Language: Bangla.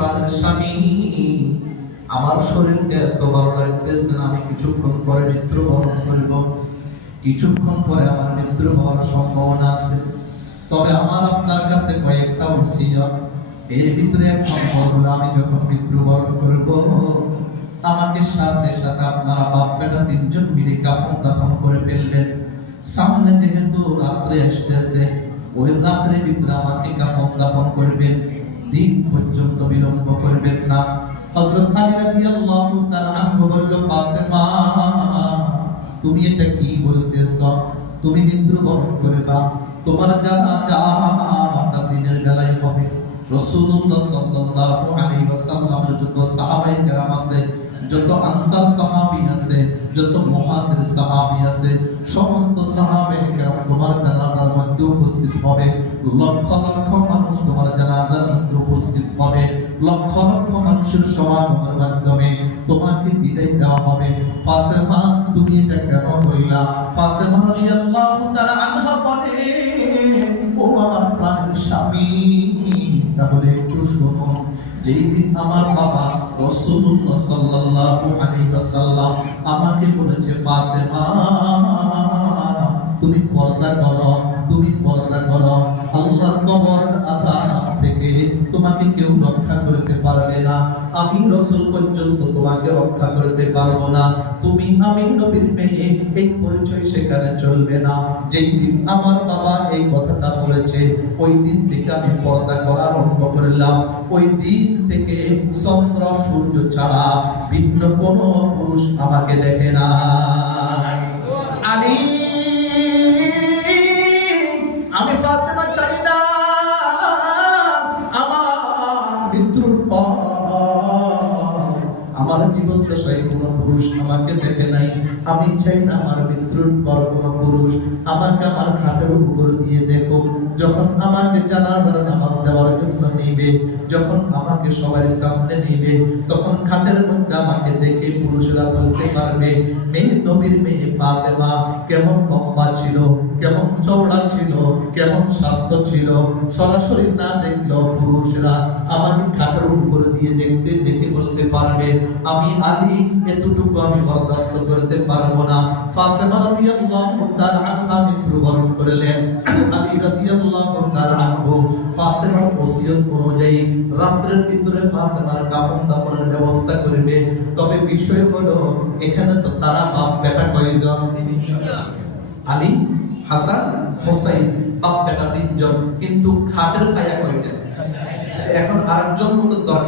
প্রাণের স্বামী, আমার শরীরকে এত ভালো লাগতেছে না, আমি কিছুক্ষণ পরে মৃত্যুবরণ করব, কিছুক্ষণ পরে আমার মৃত্যু হওয়ার সম্ভাবনা আছে। তবে আমার আপনার কাছে কয়েকটা ওসিয়ত, এর ভিতরে এখন হলো আমি যখন মৃত্যুবরণ করব, আমাকে সাথে সাথে আপনারা বাপ বেটা তিনজন মিলে কাফন দাফন করে ফেলবেন। সামনে যেহেতু রাত্রে আসতেছে, ওই রাত্রের ভিতরে আমাকে কাফন দাফন করবেন, দিন পর্যন্ত বিলম্ব করবেন না। হযরত আলী রাদিয়াল্লাহু তাআলা আনহু বলল, ফাতেমা তুমি এটা কি বলতেছো? তুমি মৃত্যুবরণ করবা, তোমার জানাজা দিনের বেলায় হবে। রাসূলুল্লাহ সাল্লাল্লাহু আলাইহি ওয়াসাল্লামের যত সাহাবায়ে কেরাম আছে, যত আনসার সাহাবী আছে, যত মুহাজির সাহাবী আছে, সমস্ত সাহাবায়ে কেরাম তোমার জানাজার মধ্যে উপস্থিত হবে। লক্ষ লক্ষ মানুষ তোমার জানাজার মধ্যে উপস্থিত হবে। লক্ষ লক্ষ মানুষের সমাগমের মাধ্যমে তোমাকে বিদায় দেওয়া হবে। ফাতেমা তুমি এটা কেন কইলা? ফাতেমা রাদিয়াল্লাহু তাআলা আনহা বলে, ও আমার প্রাণের স্বামী, তাহলে একটু শোনো, যেই দিন আমার বাবা রাসূলুল্লাহ সাল্লাল্লাহু আলাইহি ওয়াসাল্লাম আমাকে বলেছে, ফাতেমা তুমি পর্দা করো, তুমি পর্দা করো, আল্লাহর কবর আযাব থেকে তোমাকে কেউ রক্ষা করতে পারবে না, আমি রাসূল পর্যন্ত তোমাকে রক্ষা করতে পারবো না, তুমি আমি নবীর মেয়ে, এই পরিচয় সেখানে চলবে না। যেই দিন আমার বাবা এই কথাটা বলেছে, ওই দিন থেকে আমি পর্দা করা আরম্ভ করলাম। ওই দিন থেকে চন্দ্র সূর্য ছাড়া ভিন্ন কোনো পুরুষ আমাকে দেখে না। আলী, আমি ফাতেমা চাই না আমার মৃত্যুর পর আমার জীবন দশায় কোন পুরুষ আমাকে দেখে নাই। আমি চাই না আমার মৃত্যুর পর কোন পুরুষ আমাকে আমার খাটের উপর দিয়ে দেখো। যখন আমাকে জানাজার নামাজ দেওয়ার জন্য নিবে, যখন আমাকে সবার সামনে নিবে, তখন খাটের মধ্যে আমাকে দেখে পুরুষরা বলতে পারবে, মেয়ে নবীর মেয়ে ফাতেমা কেমন লম্বা ছিল, কেমন চওড়া ছিল, কেমন স্বাস্থ্য ছিল। সরাসরি না দেখলেও পুরুষরা আমাকে খাটের উপর দিয়ে দেখতে দেখে বলতে পারবে, আমি আলী এতটুকু আমি বরদাস্ত করতে পারবো না। ফাতেমা রাদিয়াল্লাহু তাআলা আনহা মৃত্যুবরণ করলেন। আলী রাদিয়াল্লাহু তাআলা আনহু ফাতেমার ওসিয়ত অনুযায়ী রাত্রের ভিতরে ফাতেমার কাফন দাফনের ব্যবস্থা করবে। তবে বিষয় হলো, এখানে তো তারা বাপ বেটা কয়জন? আলী, হাসান, হোসাইন, বাপ বেটা তিনজন, কিন্তু খাটের পায়া কয়জন? এখন আরেকজন দরকার।